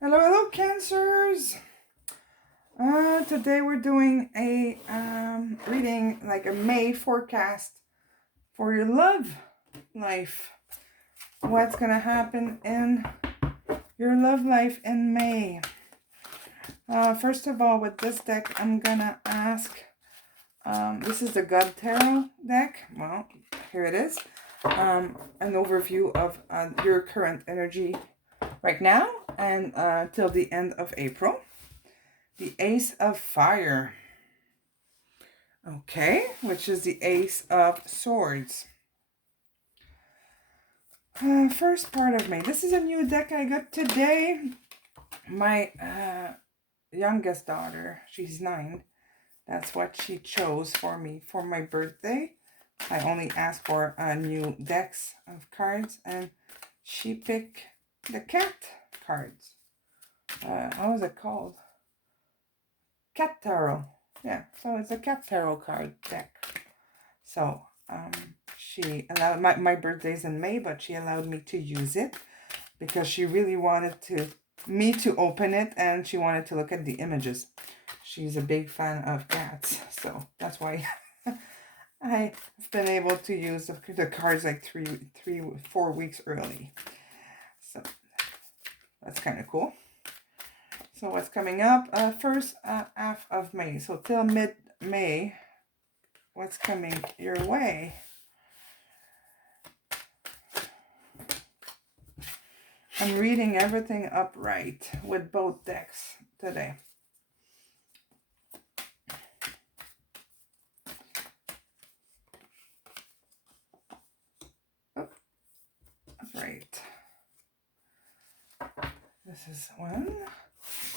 Hello, hello, Cancers. Today we're doing a reading, like a May forecast for your love life. What's gonna happen in your love life in May? First of all, with this deck, I'm gonna ask. This is the God Tarot deck. Well, here it is. An overview of your current energy right now and till the end of April. The Ace of Fire. Okay, which is the Ace of Swords. First part of May. This is a new deck I got today. My youngest daughter, she's 9. That's what she chose for me for my birthday. I only asked for new decks of cards, and she picked the cat cards. How is it called? Cat Tarot. Yeah, so it's a Cat Tarot card deck. So she allowed my birthday's in May, but she allowed me to use it because she really wanted me to open it, and she wanted to look at the images. She's a big fan of cats, so that's why I've been able to use the cards like 4 weeks early. So that's kind of cool. So what's coming up? First half of May. So till mid-May, what's coming your way? I'm reading everything upright with both decks today. Oh, right. This is one.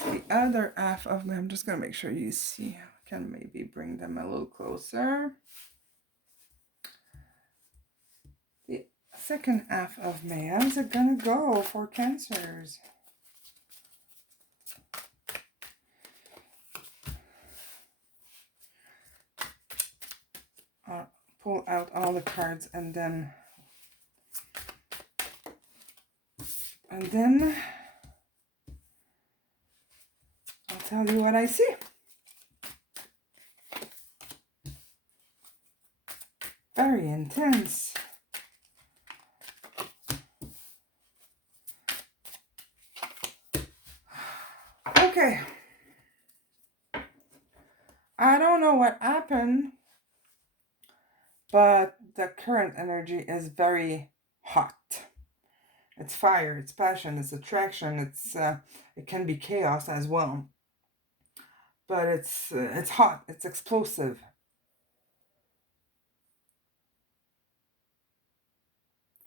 The other half of me, I'm just going to make sure you see. I can maybe bring them a little closer. The second half of May, how's it going to go for Cancers? I'll pull out all the cards and then I'll tell you what I see. Very intense. Okay. I don't know what happened, but the current energy is very hot. It's fire, it's passion, it's attraction, it can be chaos as well. But it's hot, it's explosive.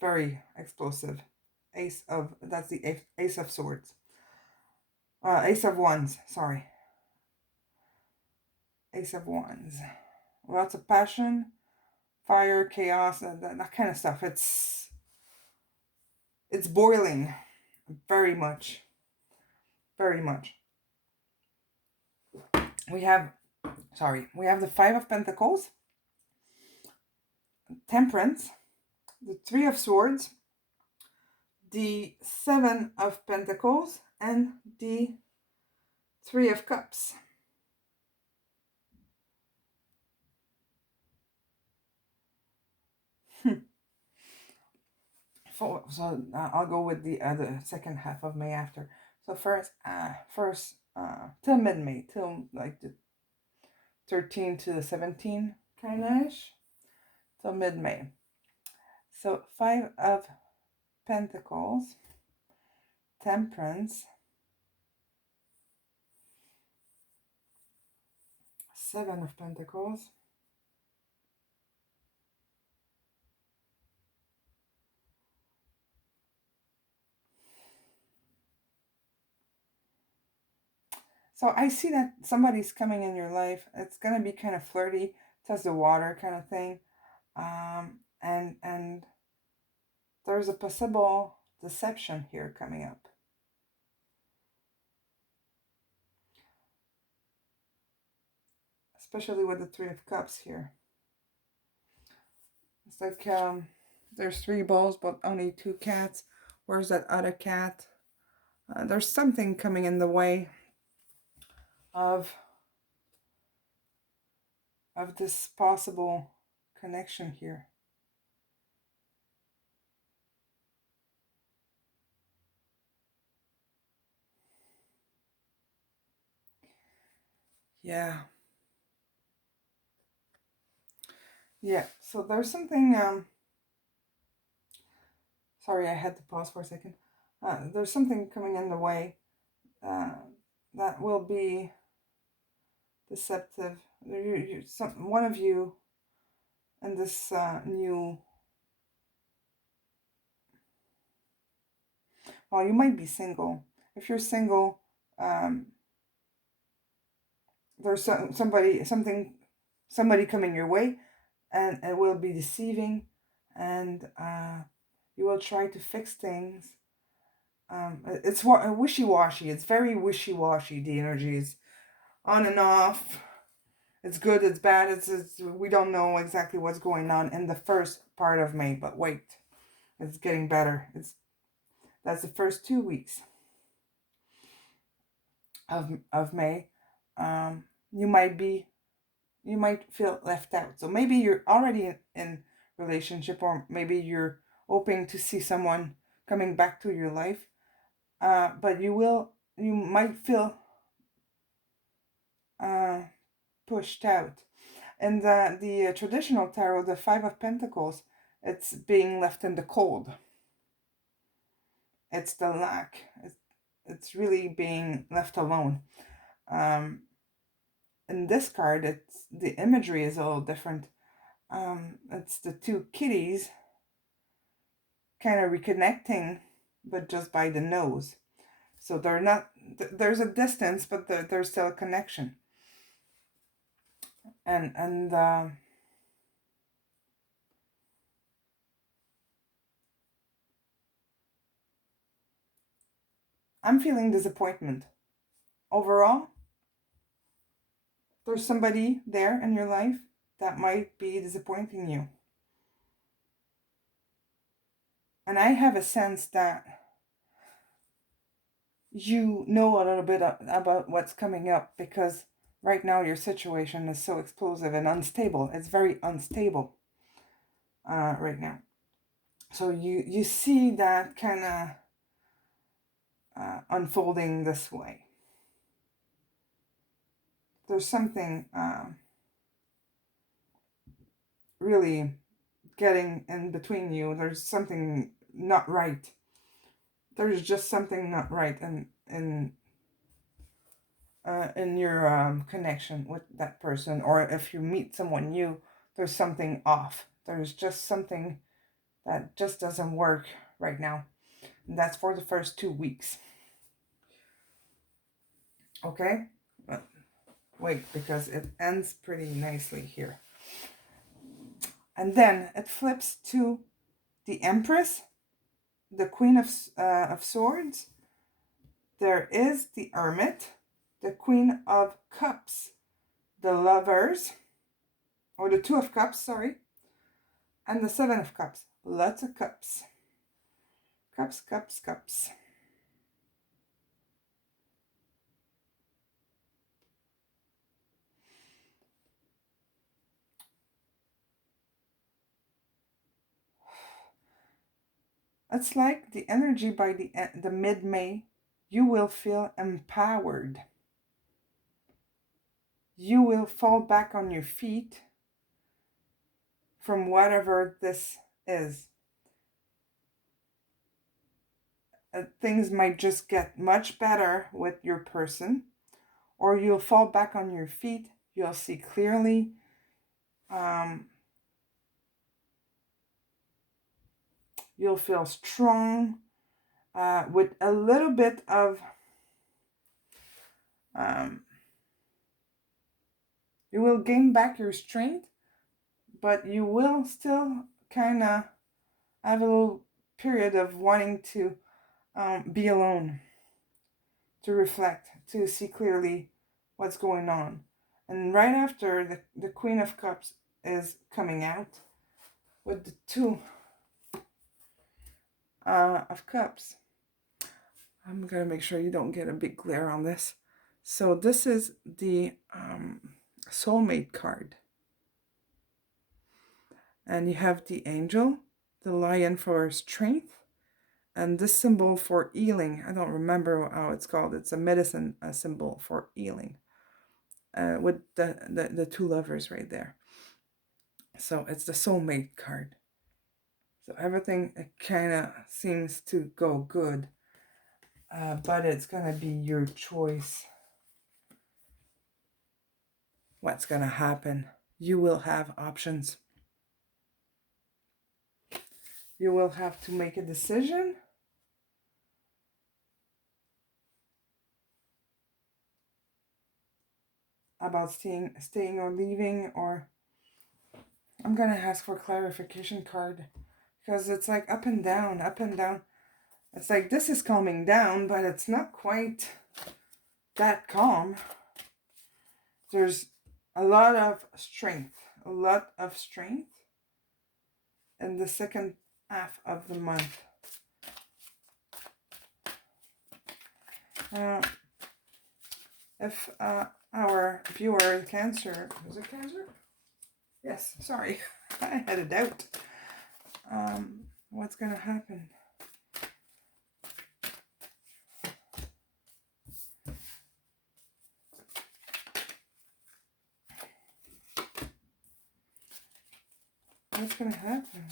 Very explosive. That's the Ace of Swords. Ace of Wands, sorry. Ace of Wands. Lots of passion, fire, chaos, that kind of stuff. It's boiling very much. Very much. We have the Five of Pentacles, Temperance, the Three of Swords, the Seven of Pentacles, and the Three of Cups. So I'll go with the second half of May after. So first till mid-May, till like the 13 to 17 kind of ish, till mid-May. So Five of Pentacles, Temperance, Seven of Pentacles, so I see that somebody's coming in your life. It's gonna be kind of flirty, test the water kind of thing, and there's a possible deception here coming up. Especially with the Three of Cups here. It's like there's 3 balls, but only 2 cats. Where's that other cat? There's something coming in the way of this possible connection here. Yeah. Yeah, so there's something, sorry, I had to pause for a second. There's something coming in the way uh, that will be deceptive. One of you in this new, well, you might be single. If you're single, um, there's somebody coming your way, and it will be deceiving, and you will try to fix things. It's wishy-washy. It's very wishy-washy. The energy is on and off. It's good, it's bad, it's we don't know exactly what's going on in the first part of May, but wait, it's getting better. That's the first 2 weeks of May. Um, you might feel left out. So maybe you're already in relationship, or maybe you're hoping to see someone coming back to your life. But you might feel pushed out. In the traditional tarot, the Five of Pentacles, it's being left in the cold. It's the lack. It's really being left alone. In this card, the imagery is a little different. It's the two kitties kind of reconnecting, but just by the nose. So they're not. There's a distance, but there's still a connection. And I'm feeling disappointment overall. There's somebody there in your life that might be disappointing you. And I have a sense that you know a little bit about what's coming up, because right now your situation is so explosive and unstable. It's very unstable right now. So you see that kind of unfolding this way. There's something really getting in between you. There's something not right. There's just something not right in your connection with that person, or if you meet someone new, there's something off. There's just something that just doesn't work right now. And that's for the first 2 weeks. Okay? But wait, because it ends pretty nicely here. And then it flips to the Empress, the Queen of Swords. There is the Hermit, the Queen of Cups, the Lovers, or the Two of Cups, sorry, and the Seven of Cups. Lots of cups. Cups, cups, cups. It's like the energy by the mid-May, you will feel empowered. You will fall back on your feet from whatever this is. Things might just get much better with your person, or you'll fall back on your feet. You'll see clearly. You'll feel strong with a little bit of you will gain back your strength, but you will still kind of have a little period of wanting to be alone, to reflect, to see clearly what's going on. And right after, the Queen of Cups is coming out with the Two of Cups. I'm going to make sure you don't get a big glare on this. So this is the soulmate card. And you have the angel, the lion for strength, and this symbol for healing. I don't remember how it's called. It's a medicine symbol for healing. With the two lovers right there. So it's the soulmate card. So everything kind of seems to go good. But it's going to be your choice. What's going to happen? You will have options. You will have to make a decision. About staying or leaving, or I'm going to ask for clarification card. Because it's like up and down, up and down. It's like this is calming down, but it's not quite that calm. There's a lot of strength in the second half of the month. If our viewer Cancer, was it Cancer? Yes, sorry, I had a doubt. What's gonna happen? What's gonna happen?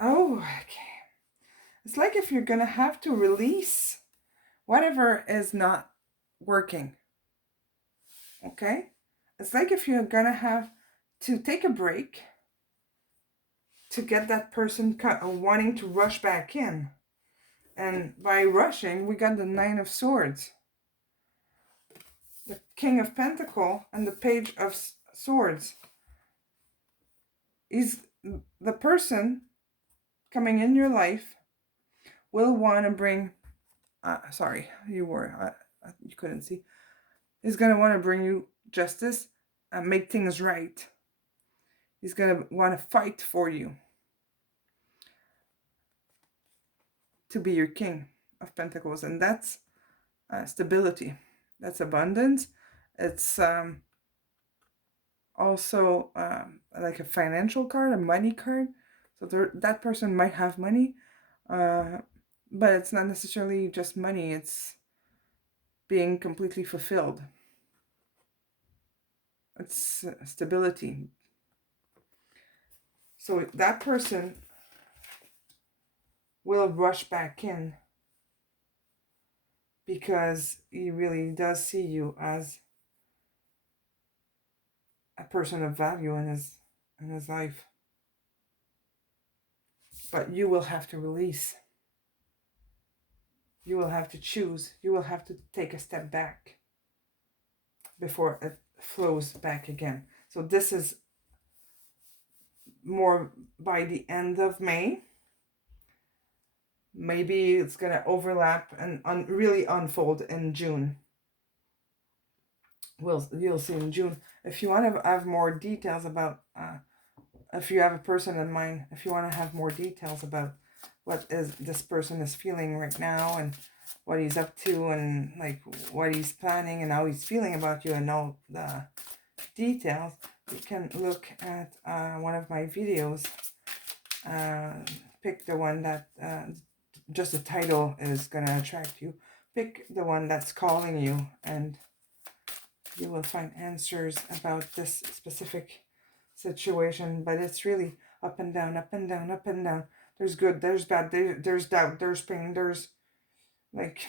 Okay. It's like if you're gonna have to release whatever is not working. Okay? It's like if you're gonna have to take a break to get that person wanting to rush back in. And by rushing, we got the Nine of Swords, the King of Pentacles, and the Page of Swords. Is the person coming in your life will want to bring, sorry, you couldn't see, is going to want to bring you justice and make things right. He's going to want to fight for you to be your King of Pentacles. And that's stability. That's abundance. It's also like a financial card, a money card. So that person might have money, but it's not necessarily just money. It's being completely fulfilled. It's stability. So that person will rush back in because he really does see you as a person of value in his life. But you will have to release. You will have to choose. You will have to take a step back before it flows back again. So this is more by the end of May. Maybe it's going to overlap and really unfold in June. You'll see in June. If you want to have more details about, if you have a person in mind, if you want to have more details about what this person is feeling right now and what he's up to and like what he's planning and how he's feeling about you and all the details, you can look at one of my videos. Pick the one that just the title is going to attract you. Pick the one that's calling you and you will find answers about this specific situation. But it's really up and down, up and down, up and down. There's good, there's bad, there's doubt, there's pain, there's like...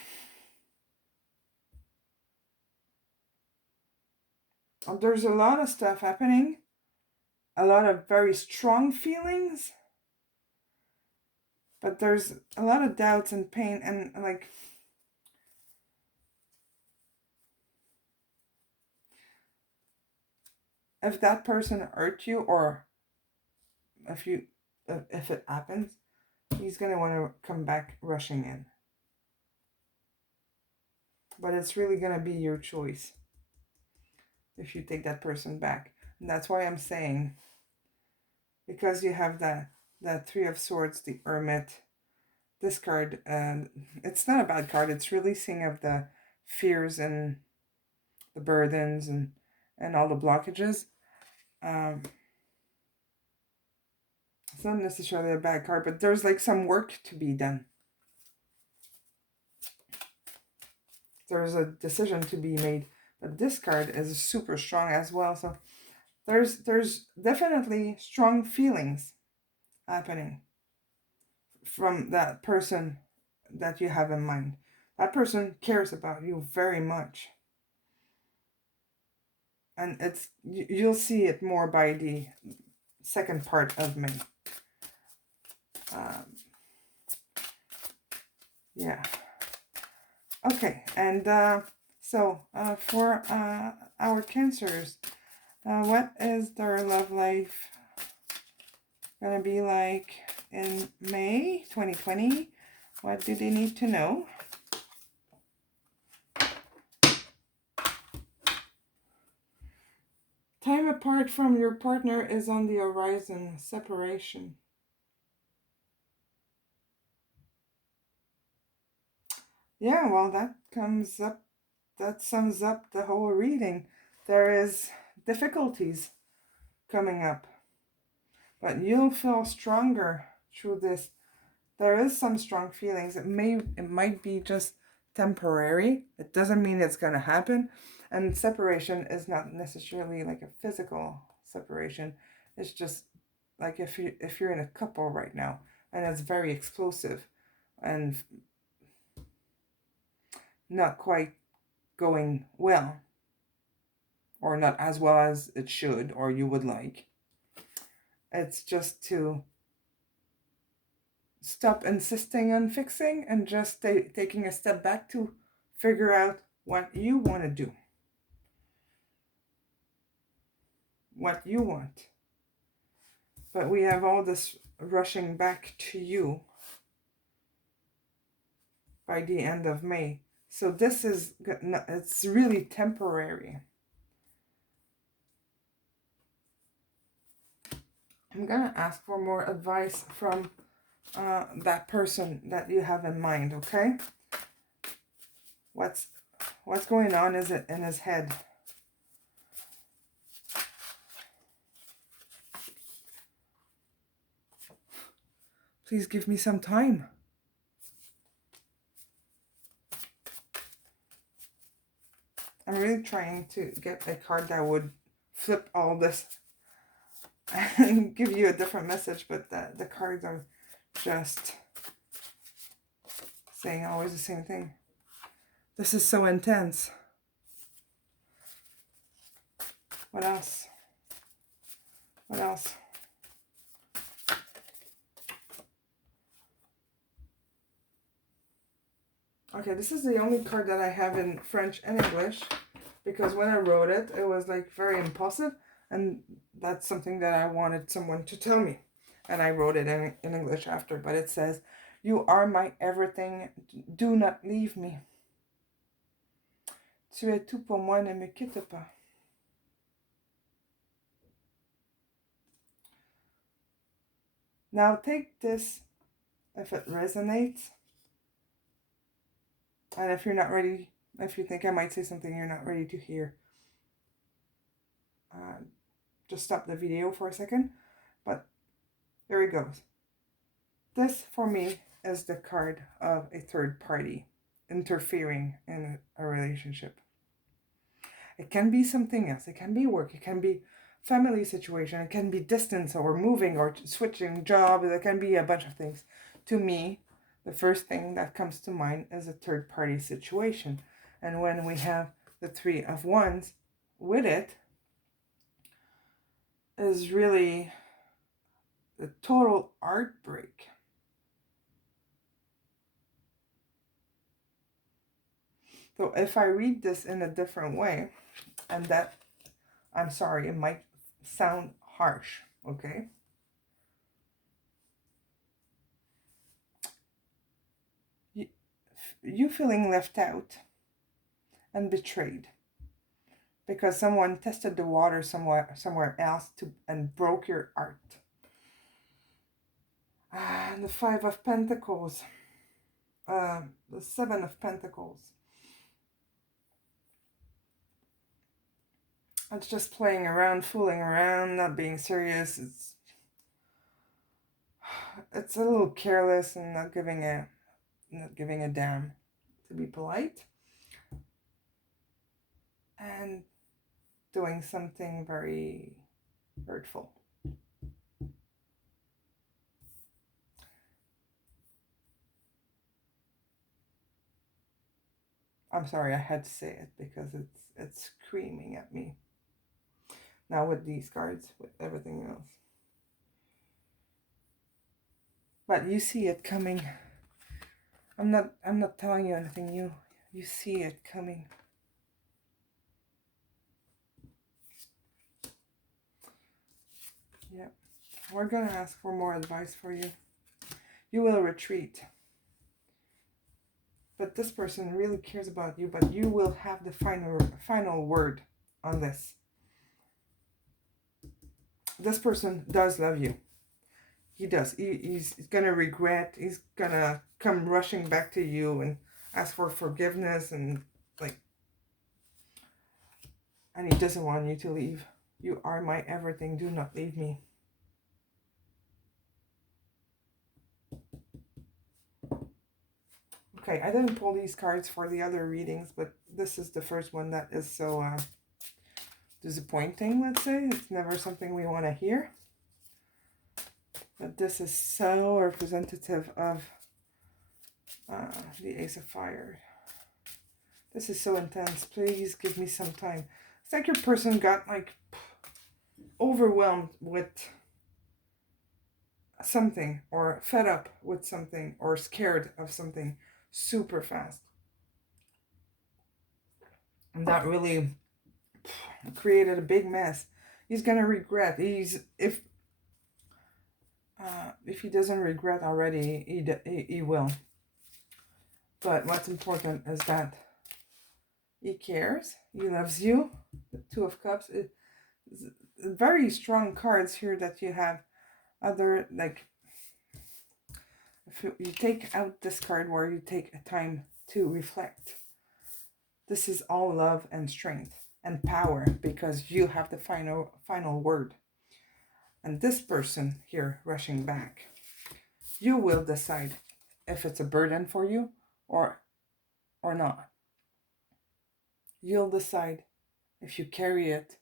there's a lot of stuff happening. A lot of very strong feelings. But there's a lot of doubts and pain and like... if that person hurt you or if it happens, he's going to want to come back rushing in. But it's really going to be your choice if you take that person back. And that's why I'm saying because you have the Three of Swords, the Hermit. This card, it's not a bad card. It's releasing of the fears and the burdens and all the blockages. It's not necessarily a bad card, but there's like some work to be done. There's a decision to be made, but this card is super strong as well. So there's definitely strong feelings happening from that person that you have in mind. That person cares about you very much. And you'll see it more by the second part of May. Yeah. Okay, and so for our Cancers, what is their love life gonna be like in May 2020? What do they need to know? Time apart from your partner is on the horizon. Separation. Yeah, well, that sums up the whole reading. There is difficulties coming up, but you'll feel stronger through this. There is some strong feelings. It might be just temporary. It doesn't mean it's going to happen. And separation is not necessarily like a physical separation. It's just like if you're in a couple right now and it's very explosive and not quite going well, or not as well as it should or you would like. It's just to stop insisting on fixing and just taking a step back to figure out what you want to do, what you want. But we have all this rushing back to you by the end of May. So this is, it's really temporary. I'm gonna ask for more advice from that person that you have in mind, okay? What's going on is it in his head? Please give me some time. I'm really trying to get a card that would flip all this and give you a different message, but the cards are just saying always the same thing. This is so intense. What else? What else? Okay, this is the only card that I have in French and English, because when I wrote it, it was like very impulsive, and that's something that I wanted someone to tell me. And I wrote it in English after, but it says, "You are my everything, do not leave me. Tu es tout pour moi, ne me quitte pas." Now take this if it resonates. And if you're not ready, if you think I might say something you're not ready to hear, just stop the video for a second. But there it goes. This, for me, is the card of a third party interfering in a relationship. It can be something else. It can be work. It can be family situation. It can be distance or moving or switching jobs. It can be a bunch of things. To me, the first thing that comes to mind is a third party situation. And when we have the Three of Wands with it, is really the total heartbreak. So if I read this in a different way, and that, I'm sorry, it might sound harsh, okay? You feeling left out and betrayed because someone tested the water somewhere else and broke your heart. the Five of Pentacles. The Seven of Pentacles. It's just playing around, fooling around, not being serious. It's a little careless and not giving a damn, to be polite. And doing something very hurtful. I'm sorry, I had to say it because it's screaming at me. Now with these cards, with everything else. But you see it coming. I'm not telling you anything new. You see it coming. Yeah. We're gonna ask for more advice for you. You will retreat. But this person really cares about you, but you will have the final word on this. This person does love you. He does. He's gonna regret. He's gonna come rushing back to you and ask for forgiveness and he doesn't want you to leave. You are my everything. Do not leave me. Okay, I didn't pull these cards for the other readings, but this is the first one that is so disappointing, let's say. It's never something we want to hear. But this is so representative of the Ace of Fire. This is so intense. Please give me some time. It's like your person got overwhelmed with something, or fed up with something, or scared of something super fast. And that really created a big mess. He's gonna regret. If he doesn't regret already, he will. But what's important is that he cares. He loves you. The Two of Cups. It's very strong cards here that you have. Other, if you take out this card where you take a time to reflect. This is all love and strength and power, because you have the final word. And this person here rushing back, you will decide if it's a burden for you or not. You'll decide if you carry it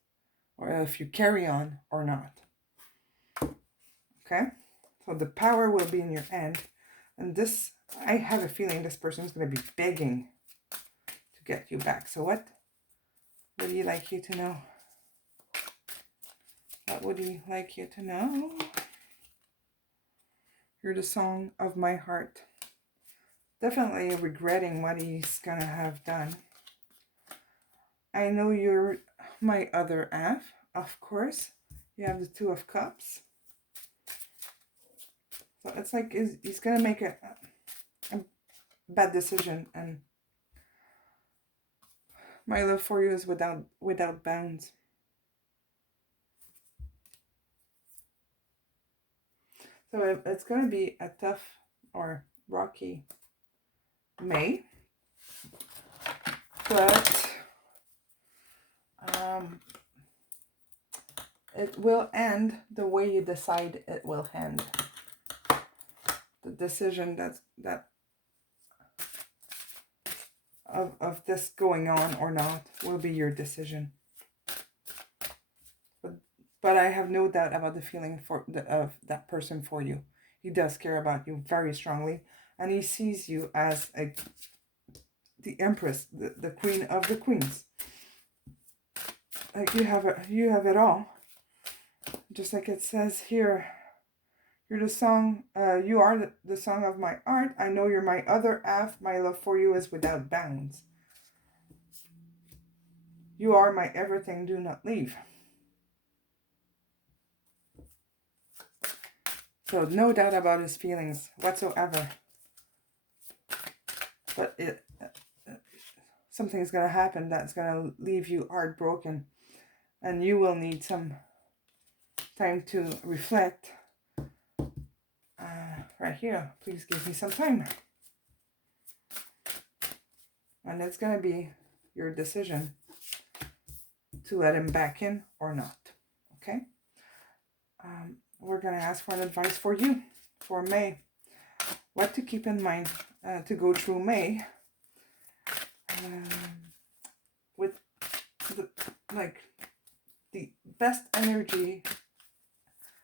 or if you carry on or not. Okay? So the power will be in your hand. And this, I have a feeling this person is going to be begging to get you back. So what would he like you to know? What would he like you to know? You're the song of my heart. Definitely regretting what he's gonna have done. I know you're my other half, of course. You have the Two of Cups. So it's like he's gonna make a bad decision, and my love for you is without bounds. So it's going to be a tough or rocky May. But it will end the way you decide it will end. The decision that of this going on or not will be your decision. But I have no doubt about the feeling of that person for you. He does care about you very strongly, and he sees you as the Empress, the Queen of the Queens. Like you have it all. Just like it says here, you're the song. You are the song of my heart. I know you're my other half. My love for you is without bounds. You are my everything. Do not leave. So no doubt about his feelings whatsoever. But something's going to happen that's going to leave you heartbroken. And you will need some time to reflect. right here. Please give me some time. And it's going to be your decision to let him back in or not. Okay? We're going to ask for an advice for you for May. What to keep in mind to go through May with the best energy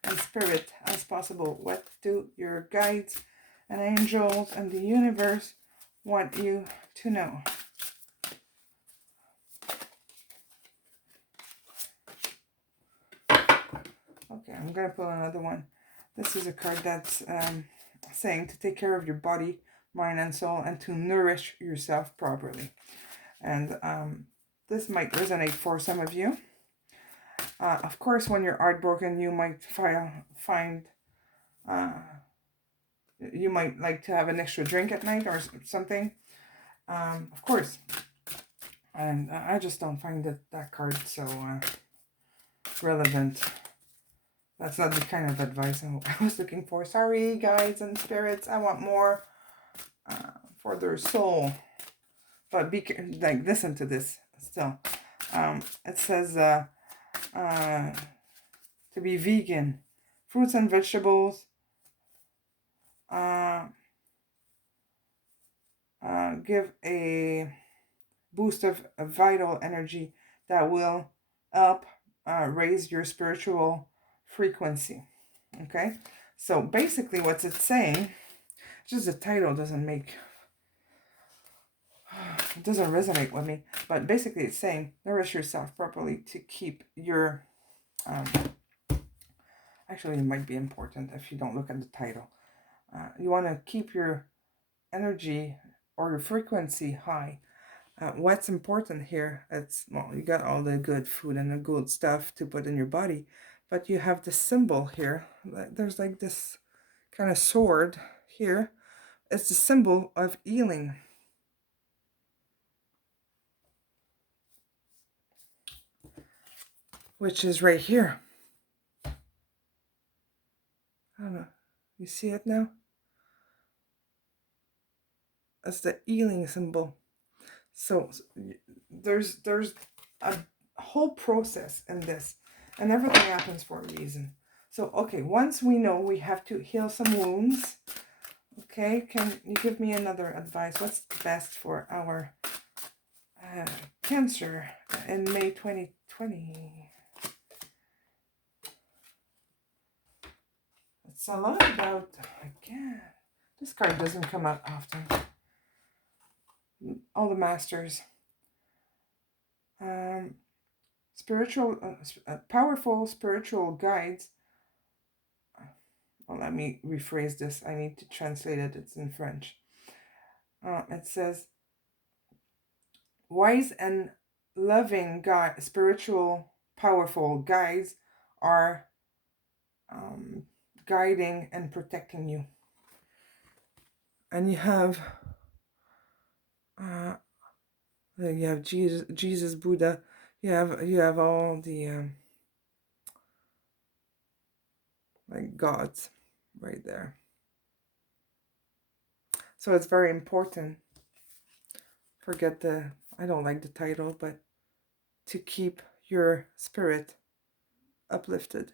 and spirit as possible. What do your guides and angels and the universe want you to know? Okay, I'm going to pull another one. This is a card that's saying to take care of your body, mind, and soul, and to nourish yourself properly. And this might resonate for some of you. Of course, when you're heartbroken, you might find you might like to have an extra drink at night or something. Of course. And I just don't find that card so relevant. That's not the kind of advice I was looking for. Sorry, guides and spirits. I want more for their soul. But listen to this still. It says to be vegan, fruits and vegetables. Give a boost of vital energy that will help raise your spiritual frequency. Okay, so basically what's it saying, just the title doesn't resonate with me, but basically it's saying nourish yourself properly to keep your actually it might be important if you don't look at the title. You want to keep your energy or your frequency high. What's important here, you got all the good food and the good stuff to put in your body, but you have the symbol here. There's like this kind of sword here. It's the symbol of healing. Which is right here. I don't know. You see it now? That's the healing symbol. So there's a whole process in this, and everything happens for a reason. So, okay, once we know we have to heal some wounds, okay, can you give me another advice? What's the best for our Cancer in May 2020? It's a lot about, again, this card doesn't come out often. All the masters. Powerful spiritual guides. Well, let me rephrase this. I need to translate it. It's in French. It says, wise and loving spiritual, powerful guides are guiding and protecting you. And you have Jesus, Buddha. You have all the like gods right there. So it's very important. I don't like the title, but to keep your spirit uplifted.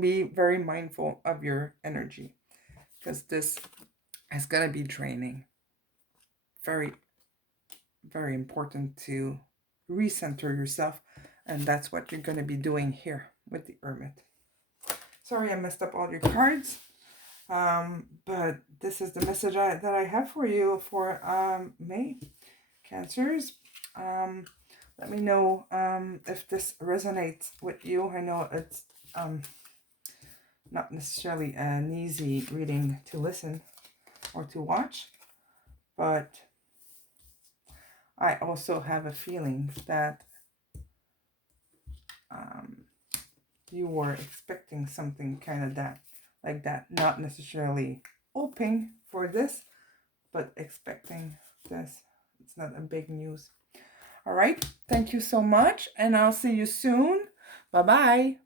Be very mindful of your energy, because this is going to be draining. Very, very important to recenter yourself, and that's what you're going to be doing here with the Hermit. Sorry I messed up all your cards, but this is the message that I have for you for May. Cancers, let me know if this resonates with you. I know it's not necessarily an easy reading to listen or to watch, but I also have a feeling that you were expecting something kind of like that, not necessarily hoping for this, but expecting this. It's not a big news. All right, thank you so much, and I'll see you soon. Bye-bye.